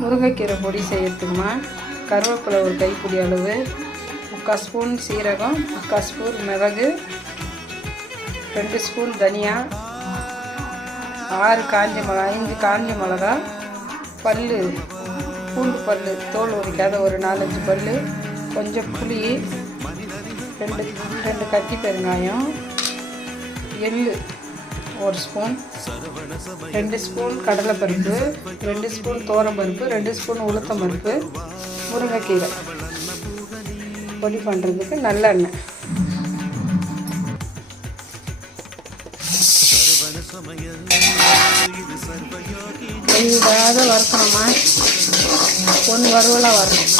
முருங்கைக்கீரை பொடி செய்யறதுக்குமா கருவேப்பிலை ஒரு கைப்பிடி அளவு, 3/4 ஸ்பூன் சீரகம், 3/4 ஸ்பூன் மிளகு, 2 ஸ்பூன் தனியா, 5 காஞ்ச மிளகா, பூண்டு பல் தோல் உரிக்காத ஒரு 4-5 பல், கொஞ்சம் புளி, 2 கட்டி பெருங்காயம், எள்ளு 1 ஸ்பூன், 2 ஸ்பூன் கடலைப்பருப்பு, 2 ஸ்பூன் துவரம்பருப்பு, 2 ஸ்பூன் உளுத்தம்பருப்பு, முருங்கைக்கீரை பொடி பண்ணுறதுக்கு நல்லெண்ணெய். இதாக வறுக்கணுமா, பொன் வறுவலாக வரணும்.